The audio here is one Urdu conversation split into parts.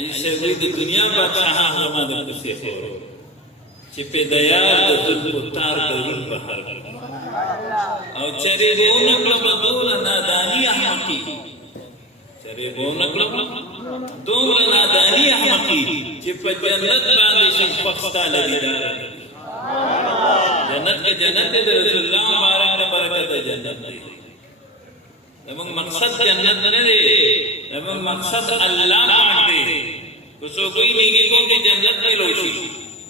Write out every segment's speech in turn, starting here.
حاجی صاحب د دنیا بادشاہ زما د کوسي خو چې په دیا د ذل تار درون بهر او چرې بونه کلمدول نادانی احمقی چرې بونه کلم دومره نادانی احمقی چې په جنت باندې شفقتا لري جنت کې جنت د رسول الله مبارک د برکت جنت دی زموږ مقصد جنت نه دی زموږ مقصد الله پاک دی کوڅو کوئی نیکی کوم چې جنت نه لوشي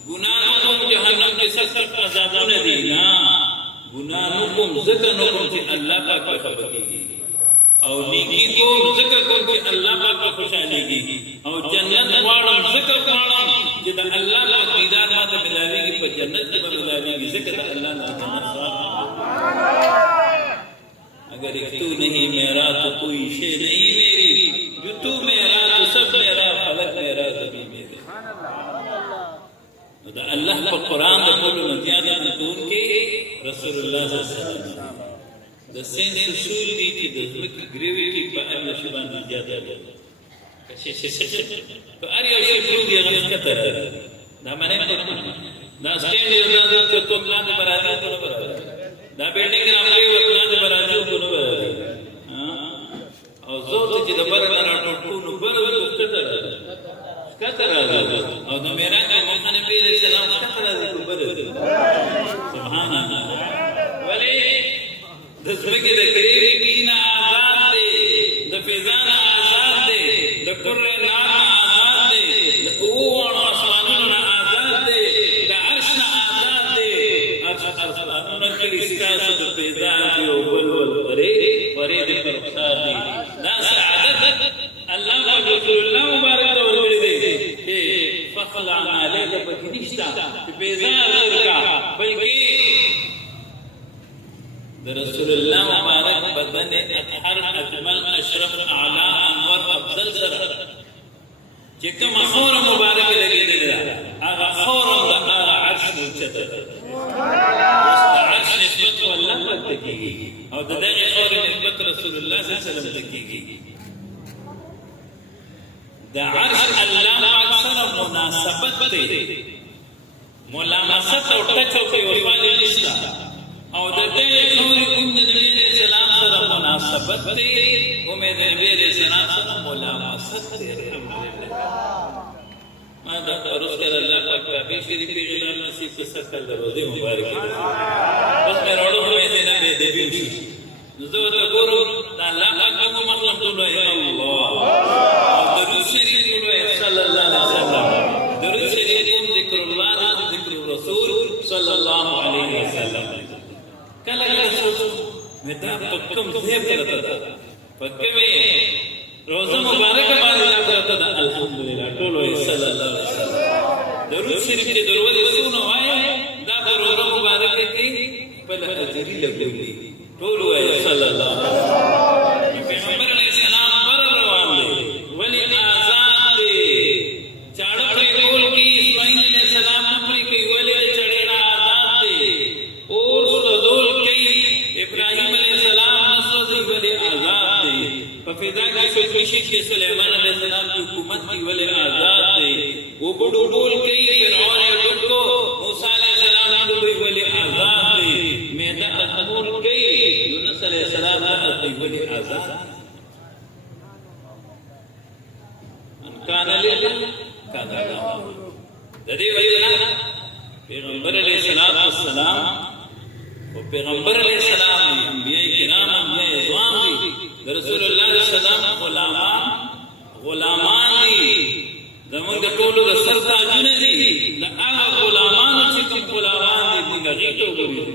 ګناه کوم جهنم کې سخت عذابونه دي نه ګناه کوم ذکر نو کوم چې الله پاک په خبر کېږي او نیکی کوم ذکر کوم چې الله پاک په خوشاليږي او جنت واړم ذکر واړم چې د الله پاک دیدار ماته ملاويږي په جنت کې ملاويږي ذکر الله نه اگر ایک تو نہیں میرا تو کوئی شے نہیں میری جو تو میرا تو سب میرا فلک میرا زمین میرے دا اللہ پر قرآن دا کلو مزیادہ مطور کے رسول اللہ صلی اللہ علیہ وسلم دا سینس اصول دی تی دا ذمکی گریویٹی پا اللہ شبان دی زیادہ دا پا اریا شفرو دی غلط کتر دا منے دا سٹینڈ یوزا دی تو اطلاع دی برادی کو نبرا دا بیلڈنگ راملی اطلاع دی برادی کو نبرا او زورت چی دا برد راٹو نو برد کتر کتر آزاد او دا میران کا موقع نبی علیہ السلام کتر آزاد برد سبحان اللہ ولی دسمکی دا گریوی کینا آزاد دے دا فیضان آزاد دے دا قر نار آزاد دے دا اوان آسمانون آزاد دے دا عرشن آزاد دے آسمانون کلی سکاس دا فیضان دی او بلول فرید پر اختار دی دا سعادت اللہ و رسول اللہ مبارک دور دے کہ فخلعنا علیہ بکنشتا فیضان کا بلکہ رسول اللہ مبارک بدن اطہر اجمل اشرف اعلی انور افضل سر چکم خور مبارک لگی دل آغا خورم دا آغا عرش موچت عرش نسبت واللہ پر تکی گی اور دا داغی خور نسبت رسول اللہ صلی اللہ علیہ وسلم تکی گی دا عرش اللہ اکثر مناسبت تے ملامست اور ٹچو کے وفال نشتا او د دې خوري کوم د نبی عليه السلام سره مناسبت دی امید نبی عليه السلام سره ملامست دی الحمدلله ما دا روز کر الله پاک په شریف غلام نصیب کو سکل روزه مبارک بس مې راړو مې دې نه دې دی زه ته ګورو دا الله پاک کوم مطلب ټولو الله درود شریف ټولو صلی الله علیه وسلم درود شریف ذکر الله ذکر الرسول صلی الله علیه وسلم کله کله سوچو مدا پکم ځای پرته ده پکوي روزه مبارک باندې لا پرته ده الحمدلله ټولو صلی الله علیه وسلم درود شریف دې درود سونه وای دا روزه مبارک کې بل اجری لګولي ټولو صلی الله علیه وسلم پیغمبر علیه السلام پر روان دي ولی آزاد دي چاړه په ټول کې اسماعیل علیه السلام پر کې ولی چړې آزاد دي اور ابراہیم علیہ السلام نصر ولی آزاد دے ففیدہ کی سوچوشی کی سلیمان علیہ السلام کی حکومت کی ولی آزاد دے وہ بڑو بول کئی فرعون اٹھو کو موسیٰ علیہ السلام نے ولی آزاد دے میدہ ازمور کئی یونس علیہ السلام نے ولی آزاد انکان للہ کان اللہ دے وجہ پیغمبر علیہ السلام وہ پیغمبر علیہ السلام دی انبیاء کرام انبیاء اعظام دی رسول اللہ علیہ السلام غلامان دی زمون د ټولو د سر تاجونه دي د هغه غلامانو چې کوم غلامان دي موږ غیته وګورو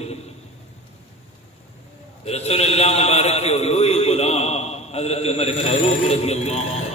رسول الله مبارک او لوی غلام حضرت عمر فاروق رضی الله عنه